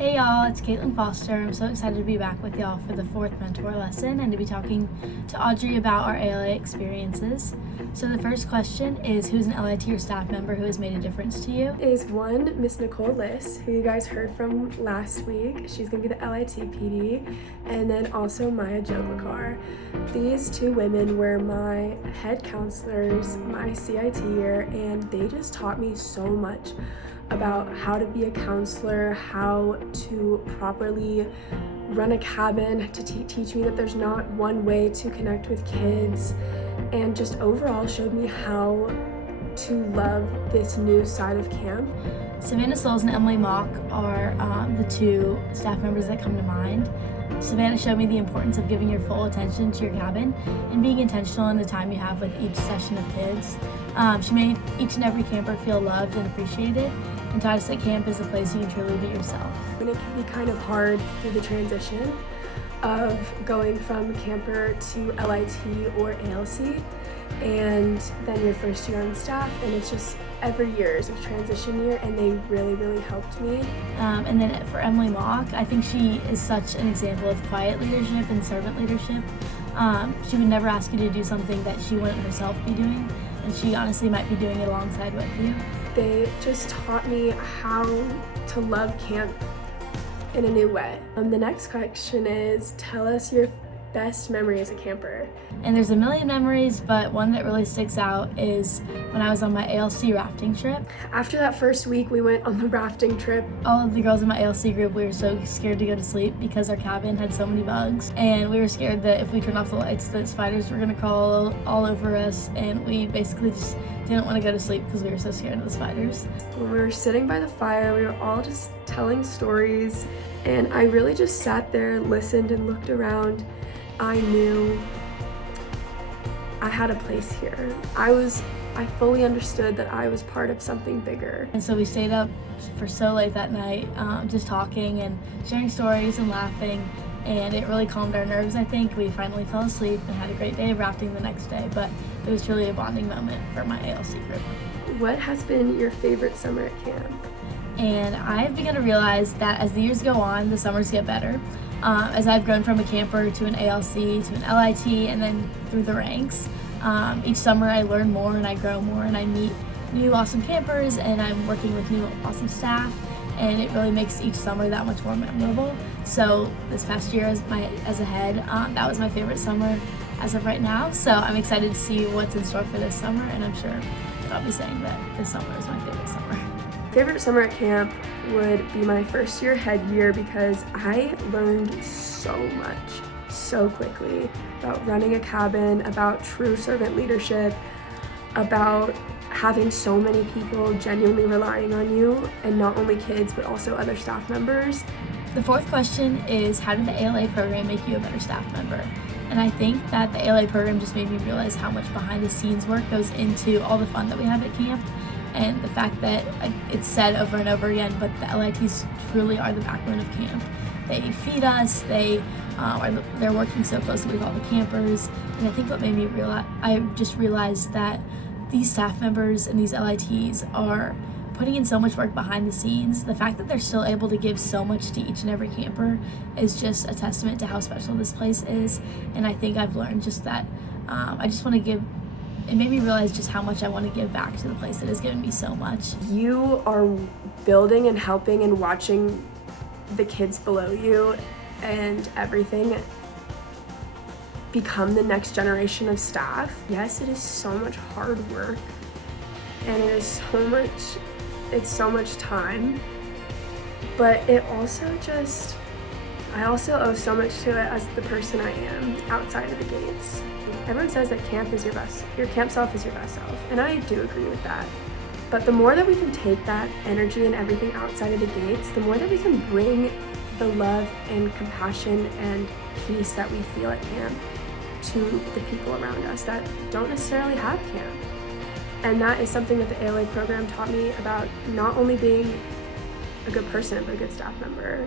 Hey y'all, it's Caitlin Foster. I'm so excited to be back with y'all for the 4th mentor lesson and to be talking to Audrey about our ALA experiences. So the first question is, who's an LIT or staff member who has made a difference to you? Is one Miss Nicole Liss, who you guys heard from last week. She's gonna be the LIT PD, and then also Maya Joglakar. These two women were my head counselors my CIT year, and they just taught me so much about how to be a counselor, how to properly run a cabin, to teach me that there's not one way to connect with kids, and just overall showed me how to love this new side of camp. Savannah Souls and Emily Mock are the two staff members that come to mind. Savannah showed me the importance of giving your full attention to your cabin and being intentional in the time you have with each session of kids. She made each and every camper feel loved and appreciated, and taught us that camp is a place you can truly be yourself. And it can be kind of hard through the transition of going from camper to LIT or ALC, and then your first year on staff, and it's just every year is a transition year, and they really helped me. And then for Emily Mock, I think she is such an example of quiet leadership and servant leadership. She would never ask you to do something that she wouldn't herself be doing, and she honestly might be doing it alongside with you. They just taught me how to love camp in a new way. The next question is, tell us your best memory as a camper. And there's a million memories, but one that really sticks out is when I was on my ALC rafting trip. After that first week we went on the rafting trip, All of the girls in my ALC group, we were so scared to go to sleep because our cabin had so many bugs, and we were scared that if we turned off the lights that spiders were gonna crawl all over us, and we basically just didn't want to go to sleep because we were so scared of the spiders. when we were sitting by the fire, we were all just telling stories, and I really just sat there, listened, and looked around. I knew I had a place here. I fully understood that I was part of something bigger. And so we stayed up for so late that night, just talking and sharing stories and laughing, and it really calmed our nerves. I think we finally fell asleep and had a great day of rafting the next day, but it was truly a bonding moment for my ALC group. What has been your favorite summer at camp? And I've begun to realize that as the years go on, the summers get better. As I've grown from a camper to an ALC to an LIT and then through the ranks, each summer I learn more and I grow more and I meet new awesome campers and I'm working with new awesome staff, and it really makes each summer that much more memorable. So this past year as a head, that was my favorite summer as of right now. So I'm excited to see what's in store for this summer, and I'm sure that I'll be saying that this summer is my favorite summer. Favorite summer at camp would be my first year head year, because I learned so much so quickly about running a cabin, about true servant leadership, about having so many people genuinely relying on you, and not only kids but also other staff members. The fourth question is, how did the ALA program make you a better staff member? And I think that the ALA program just made me realize how much behind the scenes work goes into all the fun that we have at camp, and the fact that it's said over and over again, but the LITs truly are the backbone of camp. They feed us, they're working so closely with all the campers, and I think what made me realize, I just realized that these staff members and these LITs are putting in so much work behind the scenes. The fact that they're still able to give so much to each and every camper is just a testament to how special this place is, and I think I've learned just that I just want to give. It made me realize just how much I want to give back to the place that has given me so much. You are building and helping and watching the kids below you and everything become the next generation of staff. Yes, it is so much hard work, and it's so much time, but I also owe so much to it as the person I am outside of the gates. Everyone says that your camp self is your best self, and I do agree with that. But the more that we can take that energy and everything outside of the gates, the more that we can bring the love and compassion and peace that we feel at camp to the people around us that don't necessarily have camp. And that is something that the ALA program taught me about not only being a good person, but a good staff member.